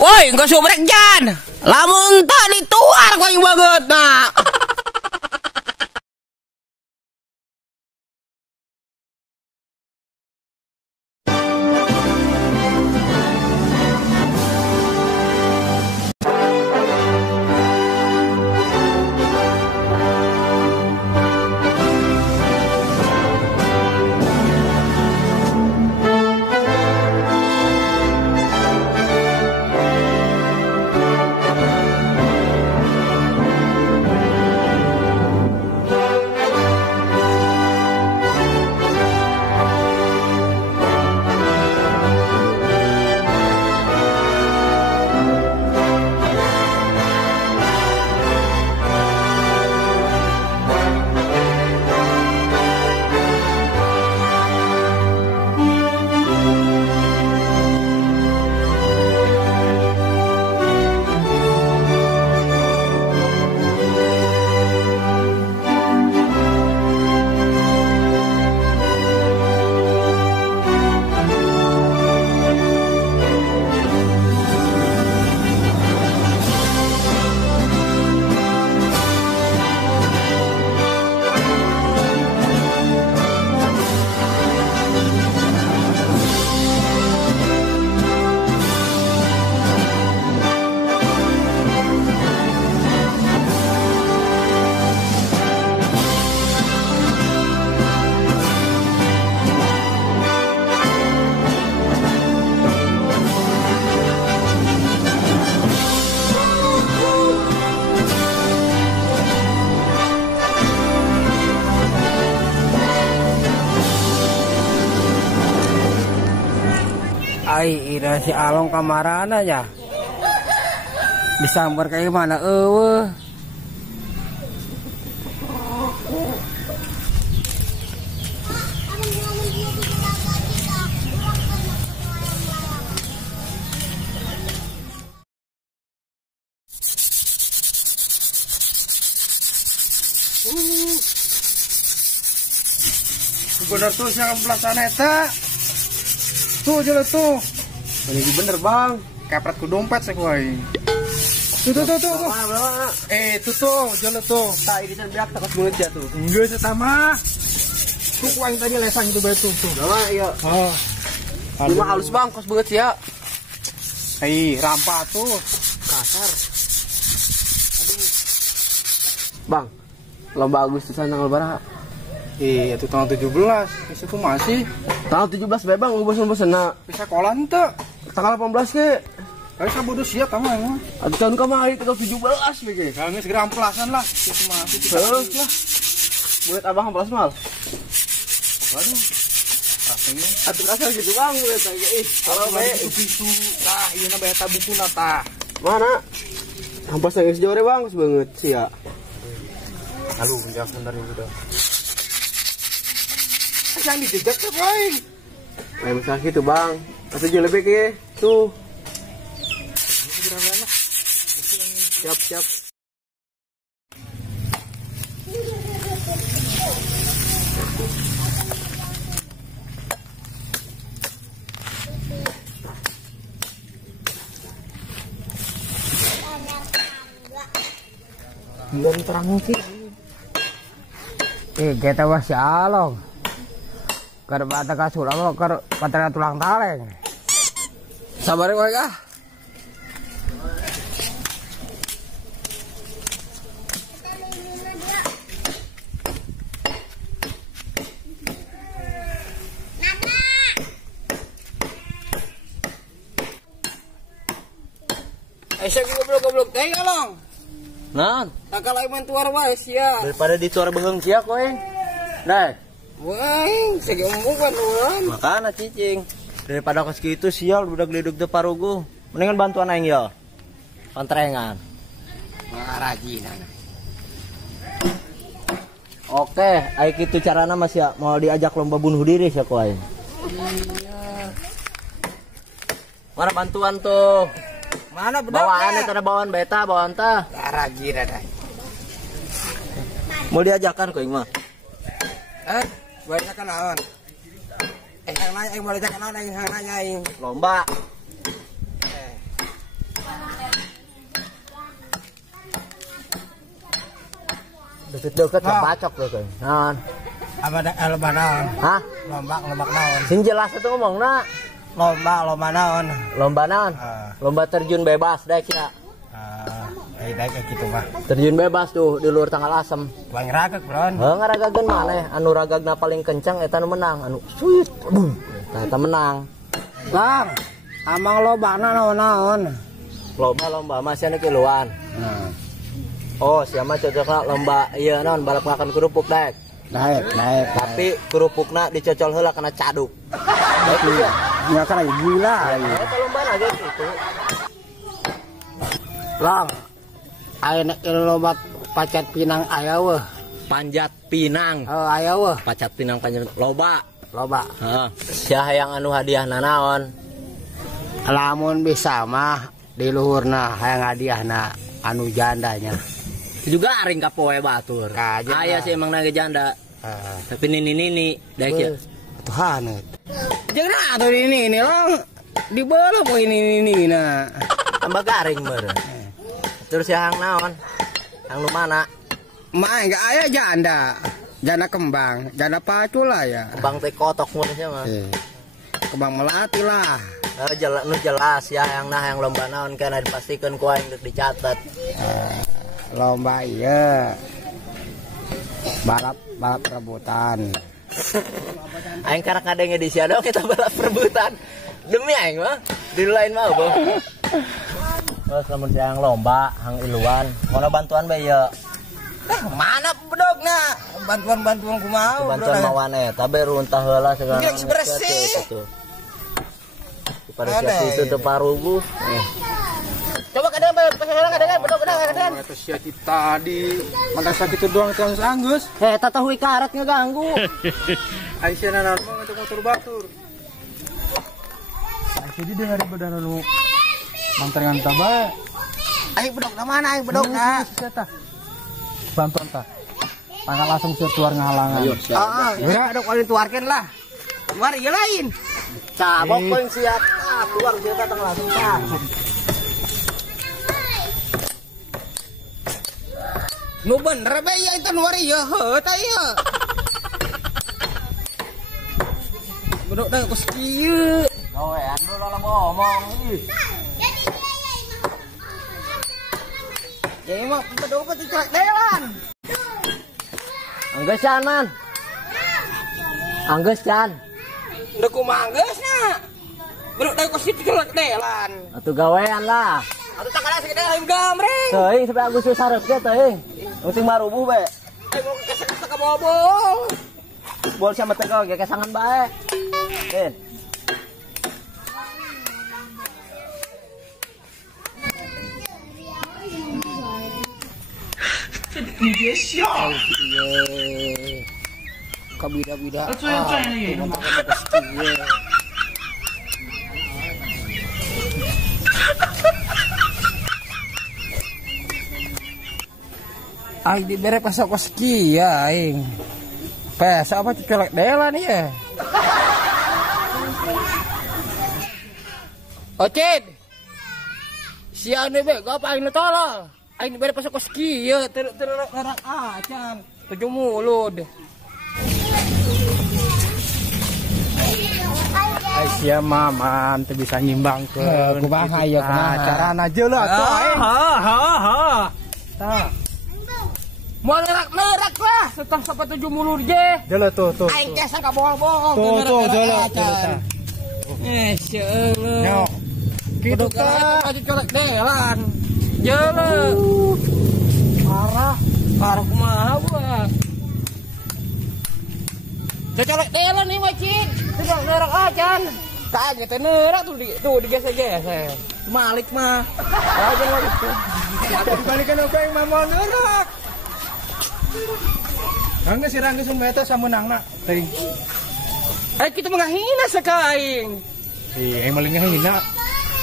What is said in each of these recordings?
Woi, enggak subrek jan. Lamun tak dituar kau yang banget nah. Ai ira si Along kamarana ya. Disambar kayak mana eueuh. Bener tuh yang pelaksanaan eta. Tuh jelas tuh. Ini bener bang. Kepret ku dompet sih kuy. Tuh. Tuh jelas tuh. Tak ini kan biak takut mulut ya tuh. Enggak setama. Tuh kuang tadi lesang itu betul tuh. Lama iya. Oh. Cuma halus bang kos banget ya. Hei, rampa tuh. Kasar. Aduh. Bang, lomba Agustusan tanggal berapa? Itu tanggal 17. Isiku masih. Tanggal 17 bebang ngubus-ngubus na. Bisa kolan tuh. Tanggal 18 ke. Ayo sabodo siap sama emang. Atuh tahun kemarin tanggal 17 bege. Kami segera amplasan lah. Itu mah. Terus lah. Buat abang amplas mal. Waduh. Rasanya. Atuh kasar gitu bang buat lagi. Kalau itu pisu. Nah, iya na beta buku nata. Mana? Amplas yang sejore bang banget sih ya. Halo, jangan sebentar ini udah. Jangan dijejak tuh, boy. Misal gitu bang. Atau jual lebih ke tuh. Siap. Belum terang sih. Kita masih Along. Keur bata ka Surabaya keur patera tulang taleng. Sabar wae kah? Saya goblok teh Along. Nah, Tak kalah iman tuar wae sia. daripada dituar begeung sia koeng. Nah, Wah, segi embukan wan. makana cicing. Daripada kos kitu sial budak liduk teu parugu. Mendingan bantuan aing ya. Pantrengan. Ngarajinan. Oke, aing kitu carana Mas ya. Mau diajak lomba bunuh diri sia ku aing. Iya. Mana bantuan tuh? Mana budak? Bawaan eta bawaan beta, bawaan tah. Ngarajinan dah. Mau diajakan ku aing mah. Banyak kenalan. Yang nanya, yang boleh kenalan, yang nanya. Lomba. deket bacok tuh. Naon? Apa lomba naon? Hah? Lomba naon? Sing jelas itu ngomongna. Lomba naon? Lomba naon? Lomba terjun bebas dek ya. Kayak gitu mah. Terjun bebas tuh di luar tanggal asem. Bang ragag, Bron. Ngaragageun maneh anu ragagna paling kencang eta nu menang, anu suit. Eta menang. Lang, amang lobana naon-naon? Lomba masih anu kiluan. Oh, siapa cocokna lomba ieu naon balap makan kerupuk dek. Naik. Tapi kerupukna dicocol heula kana caduk. Ya kana gila. Eta lombana ge kitu. Lang, ayeuna lomba pacat pinang aya weh. Panjat pinang. Aya weh. Pacat pinang panjat loba. Heeh. Sia hayang anu hadiahna naon? Lamun bisa mah di luhurna hayang hadiahna anu jandanya. Juga aring kapoe batur. Aya sih emang nage janda. Tapi nini dek ya. Tuhan. Jangan atuh ini Lang. Dibeuleuh poe ini na. Tambah garing meureun. Terus yang naon? Yang lu mana? Mah enggak aya janda kembang, janda pacul lah ya. Kembang teh kotok mulutnya mah. Kembang melati lah. Jelas ya yang lomba naon kana dipastikan ku aing geus dicatet. Lomba iya. Balap rebutan. Aing karek ngadenge di sia dong kita balap rebutan. Demi aing mah, di lain mah boh. Terus lamun siang lomba hang iluan, kono bantuan bae ya. Mana bedogna? Bantuan kumaha? Bantuan mawan eta bae runtah heula segala. Geus bersih. Pada siap itu teu paruguh. Coba kadang bedog. Eta sia tadi. Mangga sakitu doang teh anggeus. Eta teh karet ngeganggu. Aisyah naon mah untuk motor batur. Jadi dia hari badan anu manteran ta bae. Aing bedog na mana? Aing bedog na. Bantuan ta. Pangkat langsung keluar ngahalangan. Ya, dok ulin tuarkeun lah. Luar ieu lain. Cabok poin siap. Keluar dia datang langsung tah. Nu bener bae ya itu luar ieu heuh tah ieu. Bedog da kos kieu. Gawean lu lah ngomong. Jadi mah bedog pati cek delan. Anggeus can man. Anggeus can. Da kumaha geusna? Bedog da kos kieu cek delan. Atuh gawean lah. Atuh tak kada segede hayam gamreng. Teuing sampai Agustus sarep ge teuing. Penting marubuh bae. Aing mau kesek ka bobol. Bol sama tegol ge kesangan bae. Den. Kabida-bida. Aing dibere pasok koski ya aing. Pesa apa colek delan ya. Ocit. Siang deh be, gapa aing tolong. Aing dibere pasok koski ya, terak acan. 7 mulut. Aisyah maman teu bisa nyimbangkeun. Kumaha ya kumaha. Carana aja lah atuh aing. Tah. Mau nerak lah, setah sampai 7 mulut je. Deuleuh tuh. Aing kesan ka bohong-bohong. Tuh, deuleuh. Seueuh. Nyo. Kitu Kudu tah. ka colek delan. Jeuleuh. Parah kumaha gua. Colek delan nih macin. Coba nerak acan. Kagak teh nerak tuh digese-gese. Malik mah. Aja malik tuh. Dibalikan oke yang mau nerak. Anggeus siranggeus meta sameunangna teuing. Kita mengahina sakaing. Aing maling ngahina.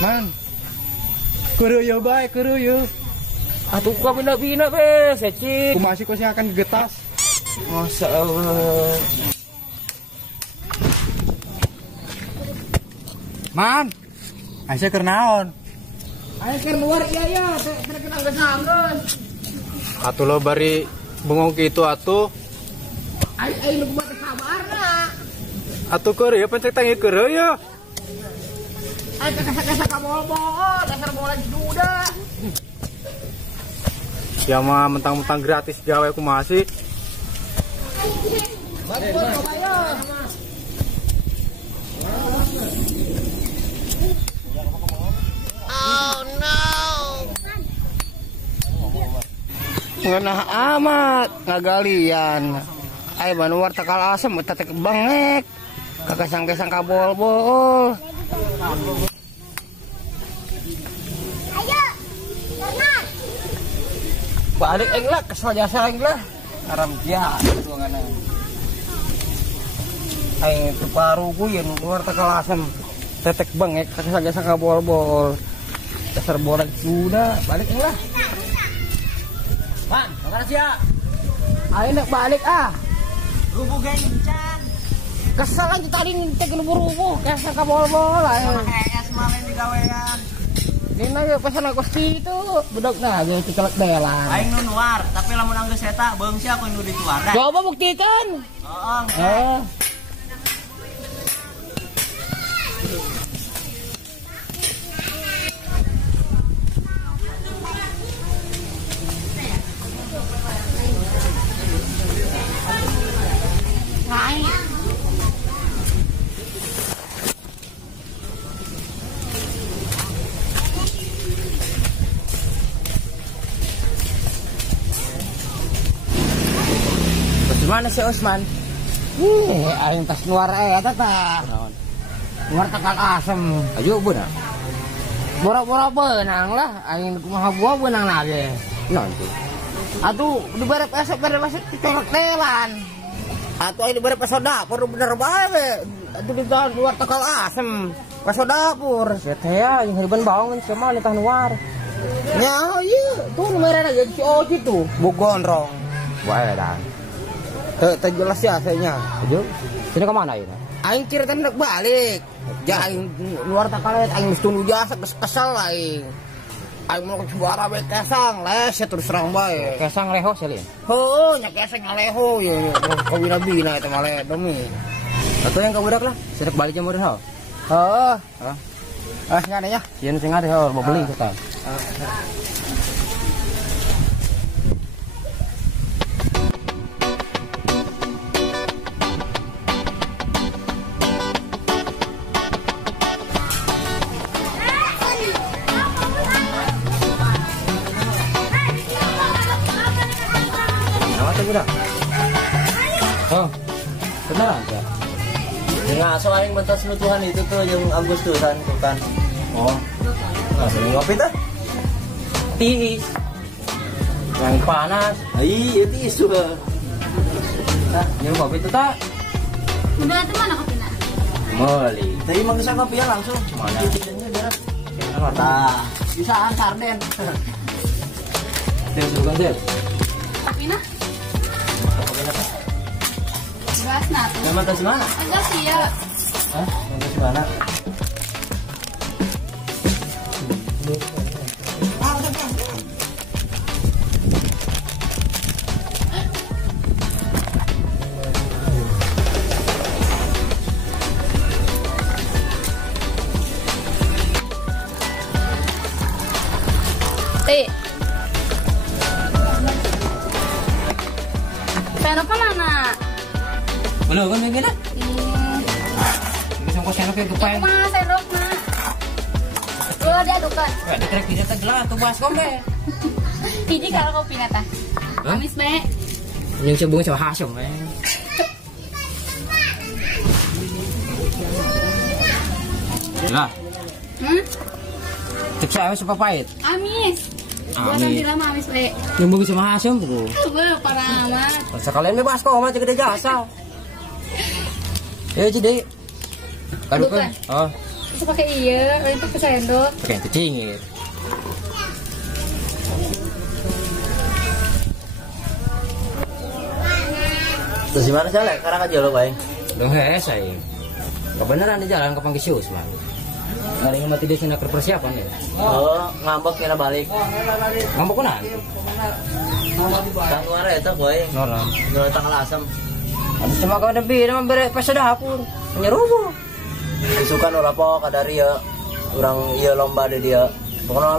Man. Keureuy bae, keureuy. Atuh ka bina-bina be, secik. Kumasi kos akan getas. Masya Allah. Man. Aisyah keur naon? Ayo keur luar iya, terkenal geus. Atuh lo bari bengong gitu atuh. Aing nu buat kabarna. Atuh keur ya pencek tangi keur ya. Aing kasa-kasa ka bol-bol, dasar bola juda. Ya mah mentang-mentang gratis gawe aku masih. Betul bayar. Oh no. Ngenah amat ngagalian. Ai Banuar takal asem eta teh bangek. Kakasang-kasang ka bol-bol. Ayo. Jangan. Balik aing lah kesal jasa aing lah. Aram jahat tuanganna. Aing teu paru ku yeun luar takal asem. Tetek bangek kakasang-kasang ka bol-bol. Dasar bola sudah balik aing lah. Man, makasih ya. Ayo nak balik ah. Rubuh gencan. Kesel aja tadi teh rubuh-rubuh kayak ka bol-bol ayo. Es malah digawean. Dina ge pesan aku kitu, budakna ge cikelek delang. Aing nu nuar, tapi lamun anggeus eta beung sia aku nu dituar dah. Coba buktikan. Heeh. Mana si Usman? Aing tas nuar eta tah. Nuar takal asem. Ayo beuna. Bora-bora beunang lah, aing kumaha gua beunang na ge. Naon tuh? Atuh dibere pesek dicolok telan. Atuh aing dibere pesok dapur bener bae. Atuh di luar takal asem. Pesok dapur. Ya teh ya, yang heureun baong sama litah nuar. Ya iya, tuh numerana ge si Oji tuh, Bogondrong. Wae dah. Teu jelas ya sayanya. Ayo. Sini ke mana ini? Aing kira teh hendak balik. Ja aing luar takalet aing geus tunu jasa geus kesel aing. Aing mau ke suara bae kesang les ya terus serang bae. Kesang leho sih. Heuh nya kesang ngaleho ya kawina-bina eta mah le demi. Atau yang kabudak lah, sedek balik jam udah. Heuh. Hah? Ah sing ada ya. Sieun sing ada mau beli kita. Udah. Oh, beneran ya? Enggak, soalnya yang bentas nutuhan itu tuh yang Agustusan bukan. Oh, nggak boleh ngopi tuh? Tiis. Yang panas. Iya, tiis juga. Nah, yang kopi itu tak? Udah itu mana kopinya? Moli. Tadi mau kesana kopi ya langsung. Mana? Nah, Bisa sarden. Dia suruh kan Kopinya? Gas nah tuh. Yang mantas mana? Enggak sih ya. Hah? Mantas mana? Sendok ke mana? Belum kan yang gini? Bisa kau sendok yang kepain? Mana sendoknya? Lo diadukkan. Ya, dikerek di atas gelas tuh bahas kombe. Hiji kalau kopi nata. Amis be. Yang sebung sama Hasyim, Lah. Cek saya suka pahit. Amis. Buatan lama amis be. Yang bagus sama Hasyim tuh. Parah amat. Sekalian bebas kok, mah gede jasa. Ya jadi. Aduh kan. Oh. Terus pakai iya, itu ke sendok. Pakai itu cingir. Terus gimana sih, Lek? Sekarang aja lo, Bang. Dong saya. Kebenaran di jalan ke Pangkisius, Bang. Hari ini mati dia sini persiapan ya. Oh, ngambek kira balik. Ngambek mana? Tangguara itu boy. Noran. Nol tanggal asam. Habis cuma kau lebih nama bere pas dapur. Menyerubu. Isukan ora po kadari ya. Urang ieu lomba deh dia. Pokoknya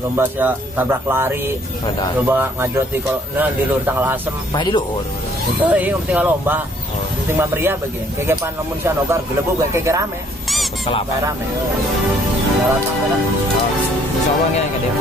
lomba sia tabrak lari. Lomba ngajot di di lur tanggal asem. Mah di luhur. Itu ieu penting lomba. Penting meriah bagi. Kegepan lamun sia nogar gelebug kege rame. Kelapa. Rame. Jalan sampai lah. Insyaallah ngene ka dia.